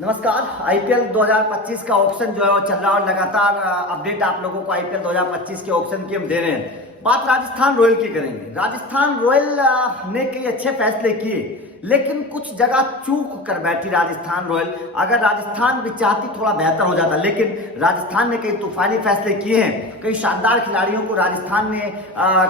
नमस्कार। आईपीएल 2025 का ऑक्शन जो है वो चल रहा है और लगातार अपडेट आप लोगों को आईपीएल 2025 के ऑक्शन की हम दे रहे हैं। बात राजस्थान रॉयल की करेंगे। राजस्थान रॉयल ने कई अच्छे फैसले किए, लेकिन कुछ जगह चूक कर बैठी राजस्थान रॉयल। अगर राजस्थान भी चाहती थोड़ा बेहतर हो जाता, लेकिन राजस्थान ने कई तूफानी फैसले किए हैं। कई शानदार खिलाड़ियों को राजस्थान ने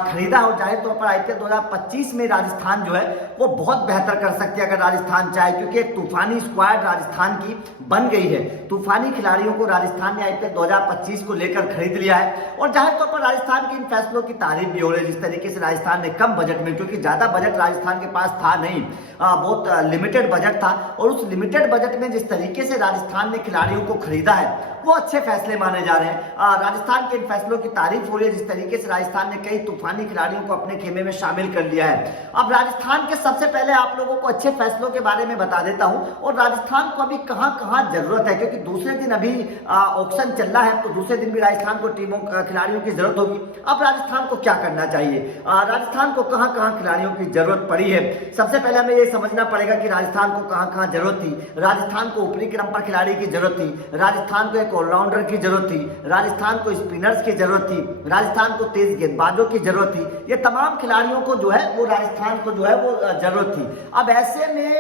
खरीदा और जाहिर तौर पर आईपीएल 2025 में राजस्थान जो है वो बहुत बेहतर कर सकती है अगर राजस्थान चाहे, क्योंकि एक तूफानी स्क्वाड राजस्थान की बन गई है। तूफानी खिलाड़ियों को राजस्थान ने आईपीएल 2025 को लेकर खरीद लिया है और जाहिर तौर पर राजस्थान के इन फैसलों की तारीफ भी हो रही है। जिस तरीके से राजस्थान ने कम बजट में, क्योंकि ज्यादा बजट राजस्थान के पास था नहीं, बहुत लिमिटेड बजट था, और उस लिमिटेड बजट में जिस तरीके से राजस्थान ने खिलाड़ियों को खरीदा है वो अच्छे फैसले माने जा रहे हैं। राजस्थान के इन फैसलों की तारीफ हो रही है। जिस तरीके से राजस्थान ने कई तूफानी खिलाड़ियों को अपने खेमे में शामिल कर लिया है। अब राजस्थान के सबसे पहले आप लोगों को अच्छे फैसलों के बारे में बता देता हूं और राजस्थान को अभी कहां कहां जरूरत है, क्योंकि दूसरे दिन अभी ऑक्शन चल रहा है, तो दूसरे दिन भी राजस्थान को टीमों खिलाड़ियों की जरूरत होगी। अब राजस्थान को क्या करना चाहिए, राजस्थान को कहां कहां खिलाड़ियों की जरूरत पड़ी है। सबसे पहले हमें यह समझना पड़ेगा कि राजस्थान को कहां कहां जरूरत थी। राजस्थान को ऊपरी क्रम पर खिलाड़ी की जरूरत थी, राजस्थान को एक ऑलराउंडर की जरूरत थी, राजस्थान को स्पिनर्स की जरूरत थी, राजस्थान को तेज गेंदबाजों की जरूरत थी। ये तमाम खिलाड़ियों को जो है वो राजस्थान को जो है वो जरूरत थी। अब ऐसे में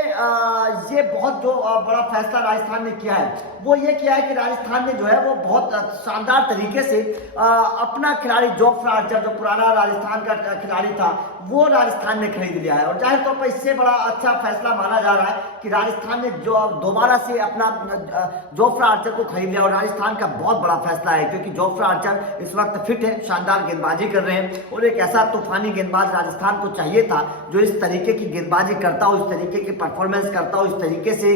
ये बहुत जो बड़ा फैसला राजस्थान ने किया है वो ये किया है कि राजस्थान ने जो है वो बहुत शानदार तरीके से अपना खिलाड़ी जोफ्रा आर्चर, जो पुराना राजस्थान का खिलाड़ी था, वो राजस्थान ने खरीद लिया है। और जाहिर तौर पर इससे बड़ा अच्छा फैसला माना जा रहा है कि राजस्थान ने जो दोबारा से अपना जोफ्रा आर्चर को खरीद लिया, और राजस्थान का बहुत बड़ा फैसला है क्योंकि जोफ्रा आर्चर इस वक्त फिट है, शानदार गेंदबाजी कर रहे हैं, और एक ऐसा तूफानी गेंदबाज राजस्थान को चाहिए था जो इस तरीके की गेंदबाजी करता हो, इस तरीके की परफॉर्मेंस करता हो, इस तरीके से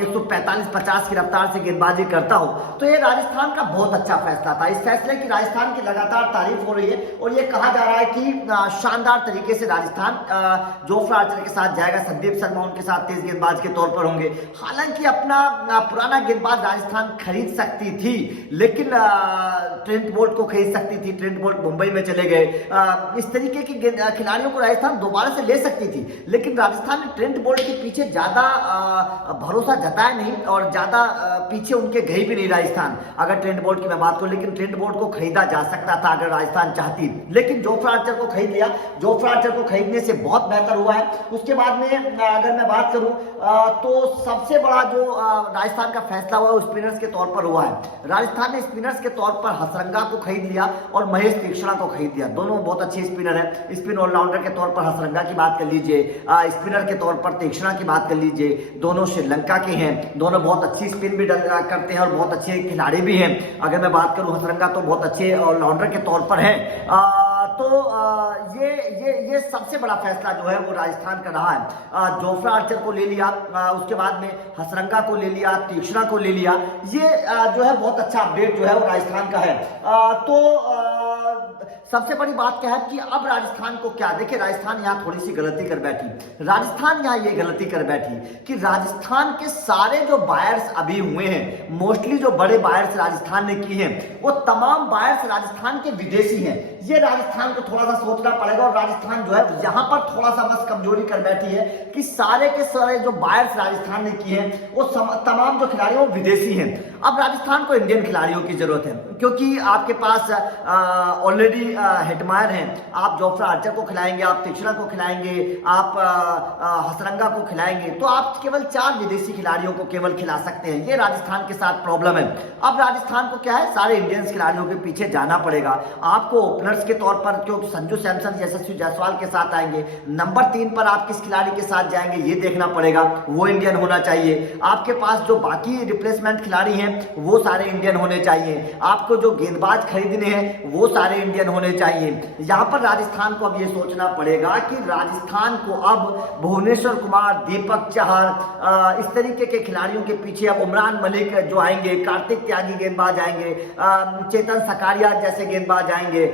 145-50 की रफ्तार से गेंदबाजी करता हो। तो ये राजस्थान का बहुत अच्छा फैसला था। इस फैसले की राजस्थान की लगातार तारीफ हो रही है और ये कहा जा रहा है कि शानदार तरीके से राजस्थान जोफ्रा आर्चर के साथ जाएगा। संदीप शर्मा उनके साथ तेज गेंदबाज के तौर पर होंगे। हालांकि अपना पुराना गेंदबाज राजस्थान खरीद सकती थी, लेकिन ट्रेंट बोल्ट को खरीद सकती थी। ट्रेंट बोल्ट मुंबई में चले गए। इस तरीके की खिलाड़ियों को राजस्थान दोबारा से ले सकती थी, लेकिन राजस्थान ने ट्रेंट बोल्ट के पीछे ज्यादा भरोसा जताया नहीं और ज्यादा पीछे उनके गई भी नहीं राजस्थान, अगर ट्रेंट बोल्ट की मैं बात करूं। लेकिन ट्रेंट बोल्ट को खरीदा जा सकता था अगर राजस्थान चाहती, लेकिन जोफ्रा आर्चर को खरीद लिया। जोफ्रा आर्चर को खरीदने से बहुत बेहतर हुआ है। उसके बाद में अगर मैं बात करूं तो सबसे बड़ा जो राजस्थान का फैसला हुआ वो स्पिनर्स के तौर पर हुआ है। राजस्थान ने स्पिनर्स के तौर पर हसरंगा को खरीद लिया और महेश तीक्ष्णा को खरीद लिया। दोनों बहुत अच्छे स्पिनर हैं। स्पिन ऑलराउंडर के तौर पर हसरंगा की बात कर लीजिए, स्पिनर के तौर पर तीक्ष्णा की बात कर लीजिए। दोनों श्रीलंका के हैं, दोनों बहुत अच्छी स्पिन भी करते हैं और बहुत अच्छे खिलाड़ी भी हैं। अगर मैं बात करूं हसरंगा तो बहुत अच्छे ऑलराउंडर के तौर पर हैं। तो ये सबसे बड़ा फैसला जो है वो राजस्थान का रहा है। जोफ्रा आर्चर को ले लिया, उसके बाद में हसरंगा को ले लिया, तीक्ष्णा को ले लिया। ये जो है बहुत अच्छा अपडेट जो है वो राजस्थान का है। सबसे बड़ी बात क्या है कि अब राजस्थान को क्या, देखिए राजस्थान यहाँ थोड़ी सी गलती कर बैठी। राजस्थान यहाँ ये गलती कर बैठी कि राजस्थान के सारे जो बायर्स अभी हुए हैं, मोस्टली जो बड़े बायर्स राजस्थान ने किए हैं, वो तमाम बायर्स राजस्थान के विदेशी हैं। ये राजस्थान को थोड़ा सा सोचना पड़ेगा और राजस्थान जो है यहाँ पर थोड़ा सा बस कमजोरी कर बैठी है कि सारे के सारे जो बायर्स राजस्थान ने किए हैं वो तमाम जो खिलाड़ी वो विदेशी हैं। अब राजस्थान को इंडियन खिलाड़ियों की जरूरत है, क्योंकि आपके पास ऑलरेडी हेटमायर हैं। आप जोफ्रा आर्चर को खिलाएंगे, आप तीक्ष्णा को खिलाएंगे, आप हसरंगा को खिलाएंगे, तो आप केवल 4 विदेशी खिलाड़ियों को केवल खिला सकते हैं। ये राजस्थान के साथ प्रॉब्लम है। अब राजस्थान को क्या है, सारे इंडियंस खिलाड़ियों के पीछे जाना पड़ेगा। आपको ओपनर्स के तौर पर क्योंकि संजू सैमसन, यशस्वी जायसवाल के साथ आएंगे। नंबर 3 पर आप किस खिलाड़ी के साथ जाएंगे ये देखना पड़ेगा, वो इंडियन होना चाहिए। आपके पास जो बाकी रिप्लेसमेंट खिलाड़ी हैं वो सारे इंडियन होने चाहिए। आपको जो गेंदबाज खरीदने हैं वो सारे इंडियन होने चाहिए। यहां पर राजस्थान को अब ये सोचना पड़ेगा कि राजस्थान को अब भुवनेश्वर कुमार, दीपक चहर, इस तरीके के खिलाड़ियों के पीछे अब उमरान मलिक जो आएंगे, कार्तिक त्यागी गेंदबाज आएंगे, चेतन सकारिया जैसे गेंदबाज आएंगे,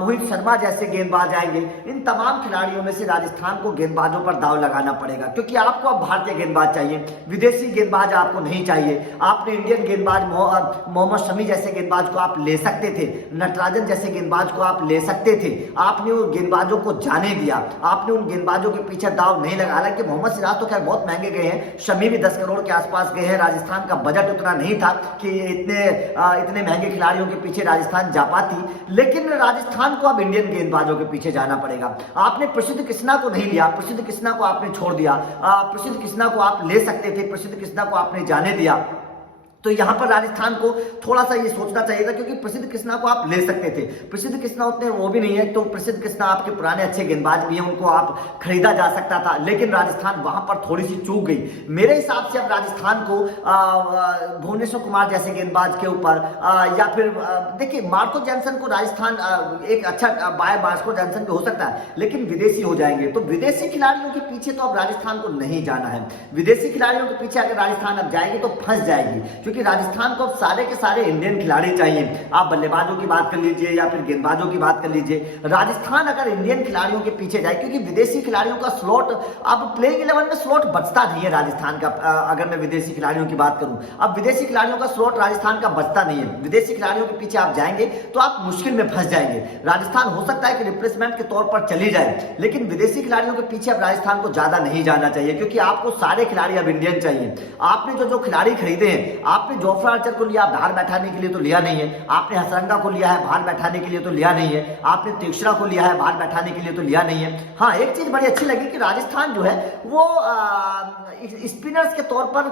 मोहित शर्मा जैसे गेंदबाज आएंगे। इन तमाम खिलाड़ियों में से राजस्थान को गेंदबाजों पर दाव लगाना पड़ेगा, क्योंकि आपको अब भारतीय गेंदबाज चाहिए, विदेशी गेंदबाज आपको नहीं चाहिए। आपने इंडियन गेंदबाज मोहम्मद शमी जैसे गेंदबाज को आप ले सकते थे, नटराजन जैसे गेंदबाज गेंदबाज को आप ले सकते थे, आपने उन गेंदबाजों को जाने दिया, आपने उन गेंदबाजों के पीछे दाव नहीं लगा। हालांकि मोहम्मद सिराज तो खैर बहुत महंगे गए हैं, शमी भी 10 करोड़ के आसपास गए हैं। राजस्थान का बजट उतना नहीं था कि इतने महंगे खिलाड़ियों के पीछे राजस्थान जा पाती, लेकिन राजस्थान को अब इंडियन गेंदबाजों के पीछे जाना पड़ेगा। आपने प्रसिद्ध कृष्णा को नहीं लिया, प्रसिद्ध कृष्णा को आपने छोड़ दिया, प्रसिद्ध कृष्णा को आप ले सकते थे, प्रसिद्ध कृष्णा को आपने जाने दिया। तो यहां पर राजस्थान को थोड़ा सा ये सोचना चाहिए था, क्योंकि प्रसिद्ध कृष्णा को आप ले सकते थे, प्रसिद्ध कृष्णा उतने वो भी नहीं है, तो प्रसिद्ध कृष्णा आपके पुराने अच्छे गेंदबाज भी हैं, उनको आप खरीदा जा सकता था, लेकिन राजस्थान वहां पर थोड़ी सी चूक गई मेरे हिसाब से। अब राजस्थान को भुवनेश्वर कुमार जैसे गेंदबाज के ऊपर या फिर देखिए मार्को जॉनसन को राजस्थान एक अच्छा बाय मार्को जॉनसन भी हो सकता है, लेकिन विदेशी हो जाएंगे, तो विदेशी खिलाड़ियों के पीछे तो अब राजस्थान को नहीं जाना है। विदेशी खिलाड़ियों के पीछे अगर राजस्थान अब जाएगी तो फंस जाएगी, क्योंकि राजस्थान को अब सारे के सारे इंडियन खिलाड़ी चाहिए। आप बल्लेबाजों की बात कर लीजिए या फिर गेंदबाजों की बात कर लीजिए, राजस्थान अगर इंडियन खिलाड़ियों के पीछे जाए, क्योंकि विदेशी खिलाड़ियों का स्लॉट अब प्लेइंग 11 में स्लॉट बचता नहीं है राजस्थान का। अगर मैं विदेशी खिलाड़ियों की बात करूं, अब विदेशी खिलाड़ियों का स्लॉट राजस्थान का बचता नहीं है। विदेशी खिलाड़ियों के पीछे आप जाएंगे तो आप मुश्किल में फंस जाएंगे। राजस्थान हो सकता है कि रिप्लेसमेंट के तौर पर चली जाए, लेकिन विदेशी खिलाड़ियों के पीछे अब राजस्थान को ज्यादा नहीं जाना चाहिए, क्योंकि आपको सारे खिलाड़ी अब इंडियन चाहिए। आपने जो खिलाड़ी खरीदे हैं, आपने जोफ्रा आर्चर को लिया बाहर बैठाने के लिए तो लिया नहीं है, आपने हसरंगा को लिया है बाहर बैठाने के लिए तो लिया नहीं है, आपने तीक्षरा को लिया है बाहर बैठाने के लिए तो लिया नहीं है। हाँ, एक चीज बड़ी अच्छी लगी कि राजस्थान जो है वो स्पिनर्स के तौर पर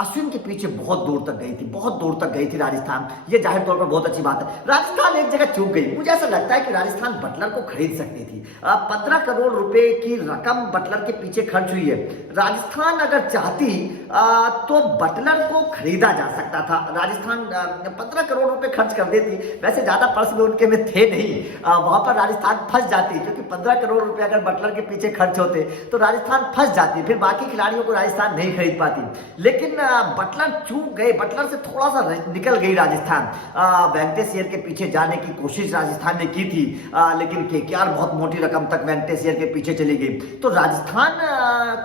अश्विन के पीछे बहुत दूर तक गई थी, बहुत दूर तक गई थी राजस्थान। ये जाहिर तौर पर बहुत अच्छी बात है। राजस्थान एक जगह चूक गई, मुझे ऐसा लगता है कि राजस्थान बटलर को खरीद सकती थी। 15 करोड़ रुपए की रकम बटलर के पीछे खर्च हुई है। राजस्थान अगर चाहती तो बटलर को खरीदा जा सकता था। राजस्थान 15 करोड़ रुपए खर्च कर देती, वैसे ज्यादा पर्स में उनके में थे नहीं, वहां पर राजस्थान फंस जाती, क्योंकि 15 करोड़ रुपए अगर बटलर के पीछे खर्च होते तो राजस्थान फंस जाती, फिर बाकी खिलाड़ियों को राजस्थान नहीं खरीद पाती। लेकिन बटलर चूक गए, बटलर से थोड़ा सा निकल गई राजस्थान। वेंकटेश अय्यर के पीछे जाने की कोशिश राजस्थान ने की थी, लेकिन केकेआर बहुत मोटी रकम तक वेंकटेश अय्यर के पीछे चली गई। तो राजस्थान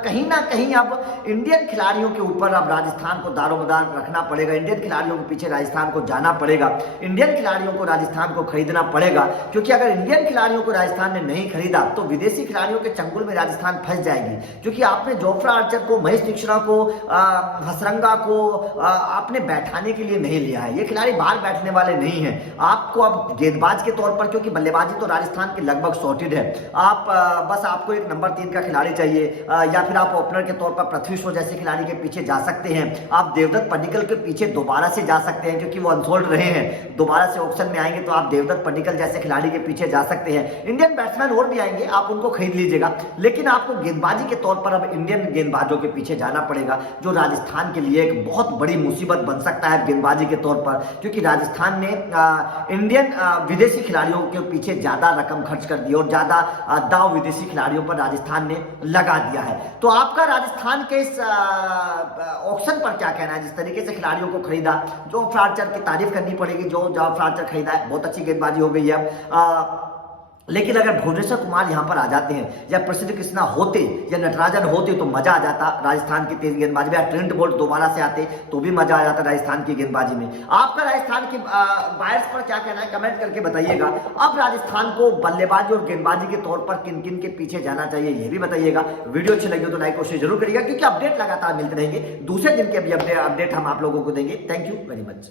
कहीं ना कहीं अब इंडियन खिलाड़ियों के ऊपर अब राजस्थान को दारोमदार रखना पड़ेगा, इंडियन खिलाड़ियों के पीछे राजस्थान को जाना पड़ेगा, इंडियन खिलाड़ियों को राजस्थान को खरीदना पड़ेगा, क्योंकि अगर इंडियन खिलाड़ियों को राजस्थान ने नहीं खरीदा तो विदेशी खिलाड़ियों के चंगुल में राजस्थान फंस जाएगी। क्योंकि आपने जोफ्रा आर्चर को, महेश तीक्षरा को, हसरंगा को आपने बैठाने के लिए नहीं लिया है, ये खिलाड़ी बाहर बैठने वाले नहीं है। आपको अब गेंदबाज के तौर पर, क्योंकि बल्लेबाजी तो राजस्थान की लगभग सॉर्टेड है, आप बस आपको एक नंबर 3 का खिलाड़ी चाहिए, या फिर आप ओपनर के तौर पर पृथ्वी शॉ जैसे खिलाड़ी के पीछे जा सकते हैं, आप देवदत्त पडिक्कल के पीछे दोबारा से जा सकते हैं, क्योंकि वो अनसोल्ड रहे हैं, दोबारा से ऑप्शन में आएंगे तो आप देवदत्त पडिक्कल जैसे खिलाड़ी के पीछे जा सकते हैं। इंडियन बैट्समैन और भी आएंगे, आप उनको खरीद लीजिएगा, लेकिन आपको गेंदबाजी के तौर पर अब इंडियन गेंदबाजों के पीछे जाना पड़ेगा, जो राजस्थान के लिए एक बहुत बड़ी मुसीबत बन सकता है गेंदबाजी के तौर पर, क्योंकि राजस्थान ने इंडियन विदेशी खिलाड़ियों के पीछे ज्यादा रकम खर्च कर दी और ज्यादा दाव विदेशी खिलाड़ियों पर राजस्थान ने लगा दिया है। तो आपका राजस्थान के इस ऑप्शन पर क्या कहना है? जिस तरीके से खिलाड़ियों को खरीदा, जोफ्रा आर्चर की तारीफ करनी पड़ेगी, जो जोफ्रा आर्चर खरीदा है, बहुत अच्छी गेंदबाजी हो गई है। लेकिन अगर भुवनेश्वर कुमार यहां पर आ जाते हैं, या प्रसिद्ध कृष्णा होते, या नटराजन होते, तो मजा आ जाता राजस्थान की तेज गेंदबाजी में। ट्रेंट बोल्ट दोबारा से आते तो भी मजा आ जाता राजस्थान की गेंदबाजी में। आपका राजस्थान के बायर्स पर क्या कहना है, कमेंट करके बताइएगा। अब राजस्थान को बल्लेबाजी और गेंदबाजी के तौर पर किन किन के पीछे जाना चाहिए, ये भी बताइएगा। वीडियो अच्छी लगी हो तो लाइक और शेयर जरूर करिएगा, क्योंकि अपडेट लगातार मिलते रहेंगे। दूसरे दिन के भी अपडेट हम आप लोगों को देंगे। Thank you very much.